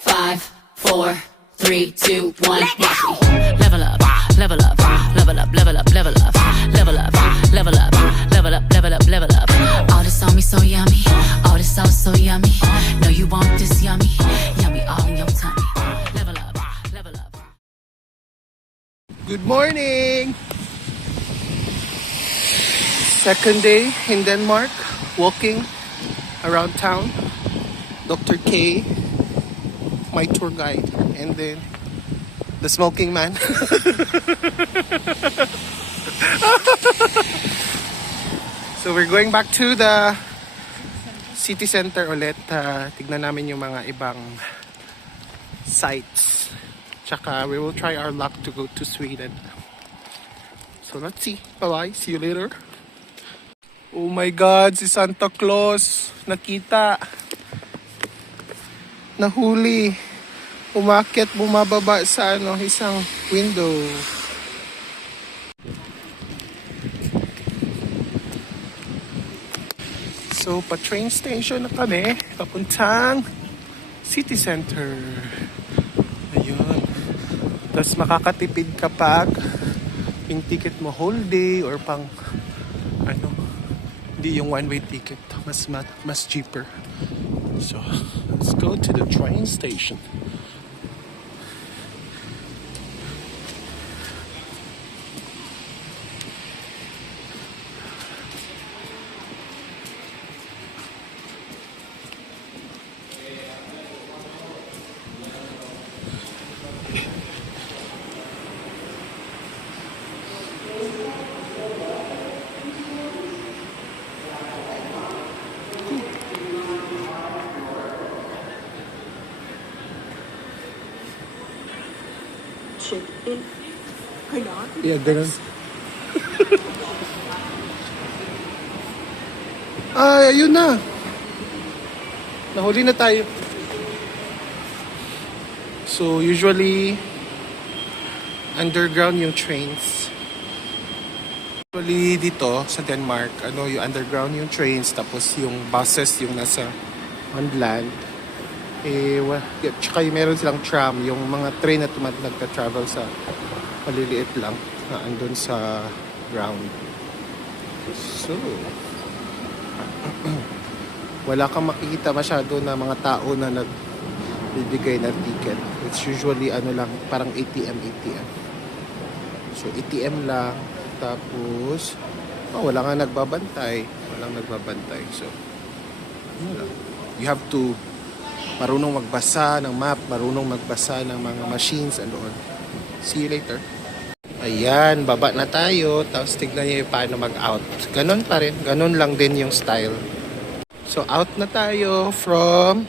5, 4, 3, 2, 1. Watch me. Level up, level up, level up, level up, level up, level up, level up, level up, level up, level up. All this on me so yummy, all this sauce so yummy. Know you want this yummy, yummy all in your tummy. Level up, level up. Good morning! Second day in Denmark, walking around town. Dr. K, my tour guide, and then the smoking man. So we're going back to the city center ulit. Tignan namin yung mga ibang sites. Tsaka we will try our luck to go to Sweden. So let's see. Bye-bye. See you later. Oh my God, si Santa Claus. Nakita. Nahuli. Umakyat, bumababa sa isang window. So, pa-train station na kami. Papuntang city center. Ayun. Tapos makakatipid kapag yung ticket mo whole day or pang hindi yung one-way ticket. Mas cheaper. So, let's go to the train station. Check-in. Kailangan. Yeah, ganun. Ay, ayun na. Nahuli na tayo. So, usually, underground yung trains. Usually dito sa Denmark, yung underground yung trains, tapos yung buses yung nasa on land. Tsaka yung meron silang tram, yung mga train na nagka-travel sa maliliit lang na andun sa ground. So, wala kang makikita masyado na mga tao na nagbibigay ng ticket. It's usually lang, parang ATM. So, ATM lang. Tapos, wala nga nagbabantay. Walang nagbabantay. So, you have to marunong magbasa ng map, marunong magbasa ng mga machines and all. See you later. Ayan, baba na tayo. Tapos tignan niyo paano mag-out. Ganon pa rin. Ganon lang din yung style. So, out na tayo from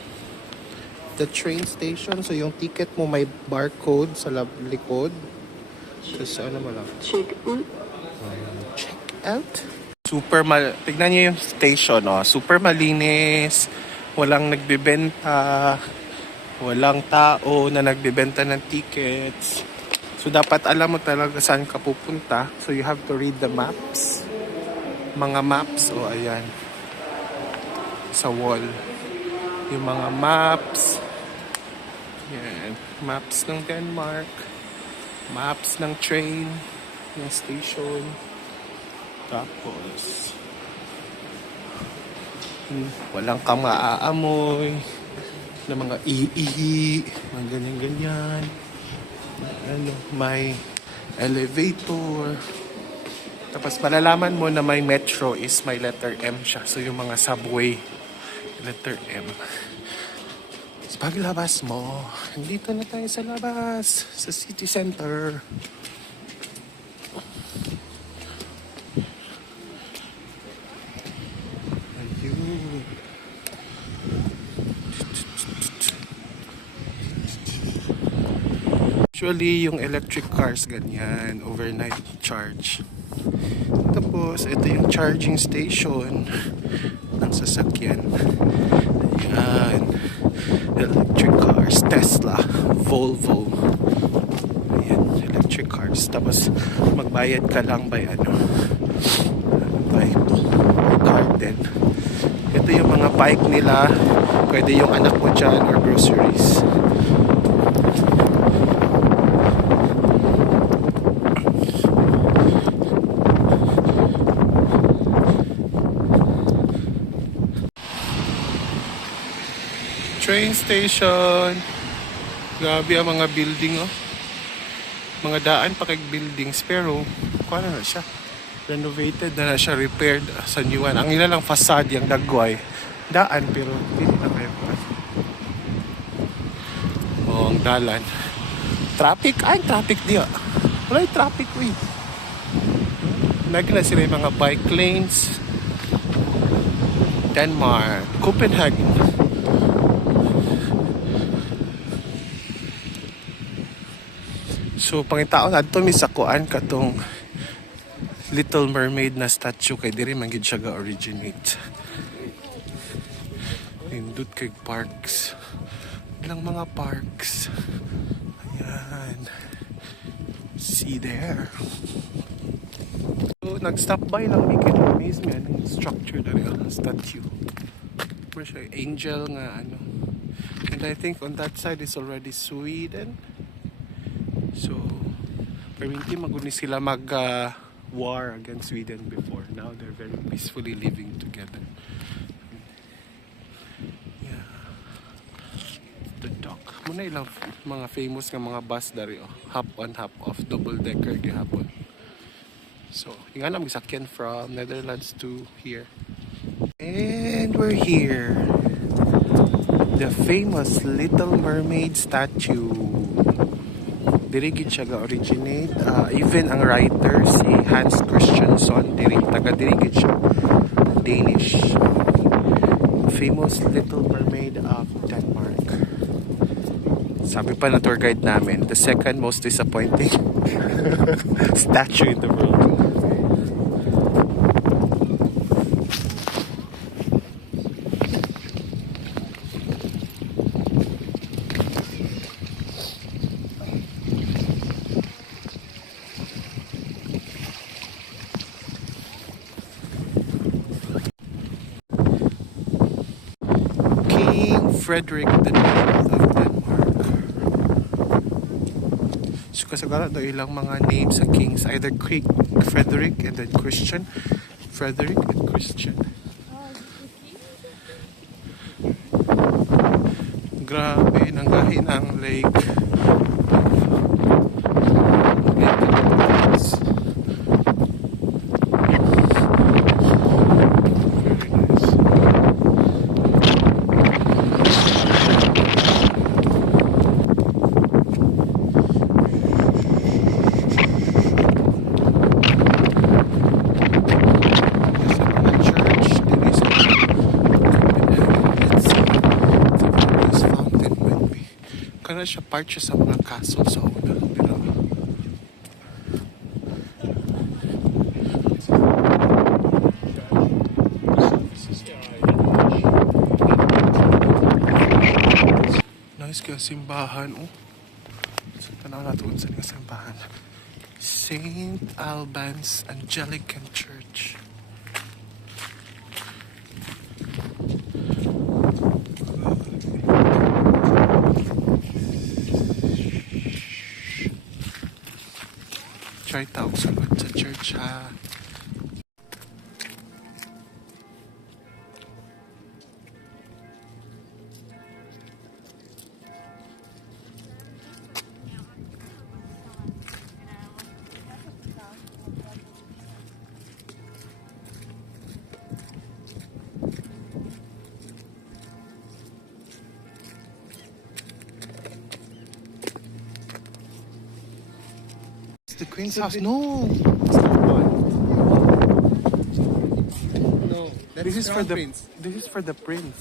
the train station. So, yung ticket mo may barcode sa likod. Tapos, mo lang? Check-in. Check out. Tignan niyo yung station, super malinis. Walang nagbebenta, walang tao na nagbebenta ng tickets. So, dapat alam mo talaga saan ka pupunta. So, you have to read the maps. Mga maps, ayan. Sa wall. Yung mga maps. Yan. Maps ng Denmark. Maps ng train. Ng station. Tapos, walang kang maaamoy na mga iihi, mga ganyan-ganyan. May elevator. Tapos malalaman mo na may metro is may letter M siya. So yung mga subway, letter M. So paglabas mo, nandito na tayo sa labas, sa city center. Usually, yung electric cars, ganyan, overnight charge. Tapos, ito yung charging station ng sasakyan. Ayan. Electric cars, Tesla, Volvo. Ayan, electric cars. Tapos, magbayad ka lang by by garden. Ito yung mga bike nila. Pwede yung anak mo dyan or groceries. train station. Grabe ang mga building, oh. Mga daan pa kay buildings, pero kuha na siya. Renovated na siya, repaired sa new one. Ang ilalang facade, yung dagway. Daan, pero hindi na kayo pa. Oh, ang dalan. Traffic? Ay, traffic diya. Wala yung traffic, uy. Naging na sila yung mga bike lanes. Denmark. Copenhagen. So, pangitaon adto mi sa kuan katong Little Mermaid na statue kay diri man gid siya ga-originate. Nindot kay parks. Ilang mga parks. Ayan. See there. So, nag-stop by lang mi kay amaze me anong structure dali statue. Where siya angel nga ano. And I think on that side is already Sweden. So, pero hindi maguni sila war against Sweden before. Now they're very peacefully living together. Yeah. The dock. Muna ilang mga famous nga mga bus dari oh. Hop on, hop off, double decker gihapon. So, yung nga namin sakyan from Netherlands to here. And we're here. The famous Little Mermaid statue. Diri gid siya ga-originate. Even ang writer, si Hans Christiansen, taga diri gid siya. Danish. Famous Little Mermaid of Denmark. Sabi pa na tour guide namin, the second most disappointing statue in the world. Frederick the Ninth of Denmark. So kasagaran daw ilang mga names sa kings, either Frederick and then Christian. Frederick and Christian. Grabe, nanggahin ang lake. Kana siya part siya sa mga castle sa una. Pero nice ka simbahan, oh. So tanaw na tuon sa nga simbahan. Saint Albans Anglican Church. Try tao sa church ha. The Queen's house. No. No, that This is for the prince. This is for the prince.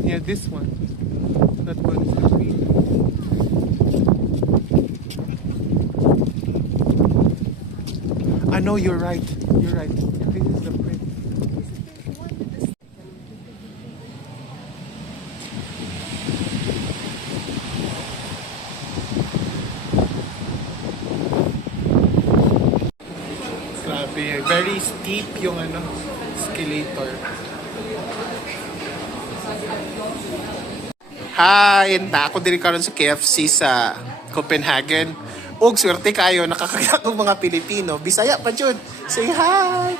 Yeah, this one. That one is the queen. I know you're right. You're right. This is the prince. Grabe, very steep yung escalator. Hi! Na ako diri karon sa KFC sa Copenhagen. Og swerte kayo, nakakagaya ng mga Pilipino. Bisaya pa jud. Say hi!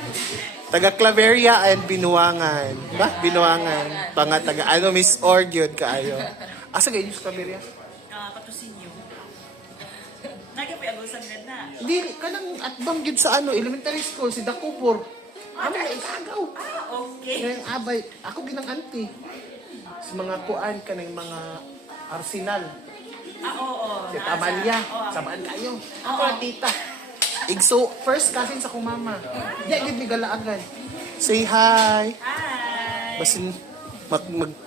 Taga Claveria and Binuangan. Ba? Binuangan. Panga taga, Miss Org yun kaayo. Asa kayo sa Claveria? Patusinyo. Nagkapiagusan na. Hindi, kanang atbang yun sa elementary school, si Dakupor. Ano, ikagaw. Okay. Ngayon, abay, ako ginang auntie. Sa mga kuan, kanang mga arsenal. Oo. Si Tamalia, samaan kayo. Ako na tita. Igso, first cousin sa kong mama. Diya, yun, migalaagan. Say hi. Hi. Basin,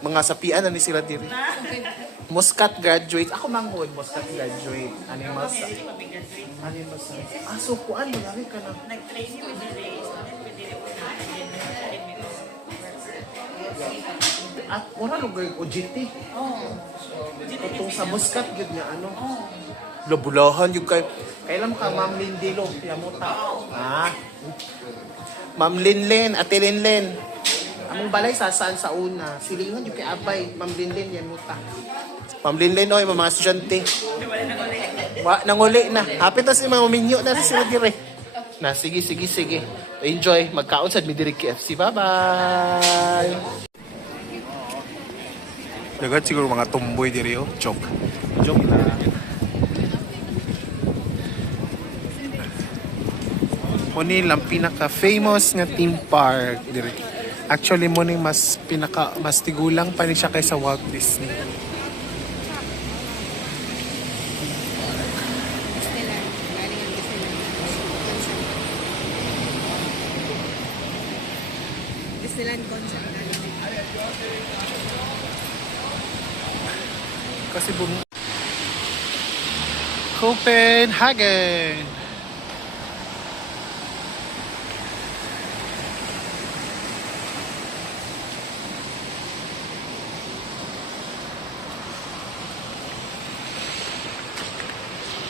mga sapian na ni sila diri. Muscat graduate. Ako manghod, Muscat graduate. Animal science. Animal science. Ah, so kuan, magami ka na. Nag-training with the race. With the una. At wala lugar OJT. Itong sa Muscat, yun nga Labulahan yung kay... Kailan ka, Ma'am Lindilo? Yamuta. Ah. Ma'am Linlen, Ate Linlen. Among balay saan sa una. Silingan yung kay Abay. Ma'am Linlen, Yamuta. Ma'am Linlen, oy, mga estudyante. Nanguli na. Hapit na si mga minyo na sila dire. Na, sige. Enjoy. Magkaon sa Midiri KFC. Bye-bye! Dagat siguro mga tumboy diri oh. Joke na. Muni lang pinaka-famous nga theme park diri. Actually muni mas tigulang pa ni siya kaysa Walt Disney. Disneyland concept. Kasi Copenhagen.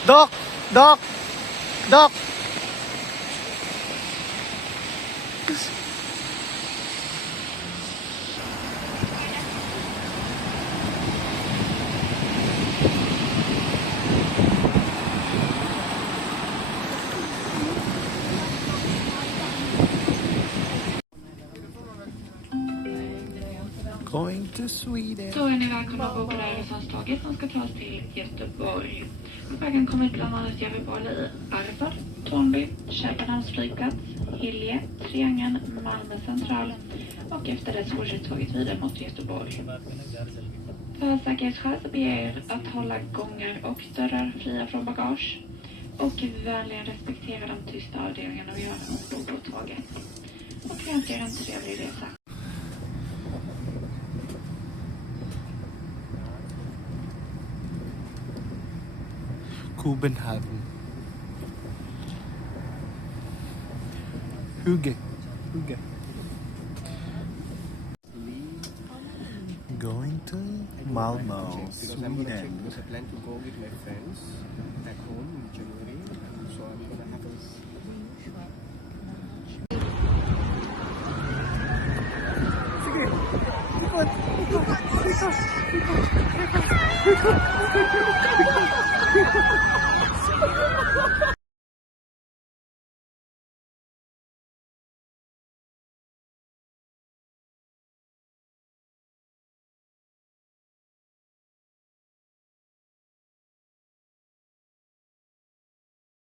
Doc. Going to Sweden. Så är ni välkomna på Öresundståget som ska ta oss till Göteborg. Vägen kommer bland annat Gävleborg i Arvad, Tornby, Köpenhamns flygplats, Hilje, Triangeln, Malmö central och efter det fortsätter tåget vidare mot Göteborg. För säkerhetsskäl så ber jag er att hålla gångar och dörrar fria från bagage och vänligen respektera de tysta avdelningarna vi har ombord på tåget. Och vi önskar er en trevlig resa. Copenhagen. Hygge. Going to Malmö, Because I'm gonna check Sweden. because I plan to go with my friends back home in January. So I'm gonna have a Ikot.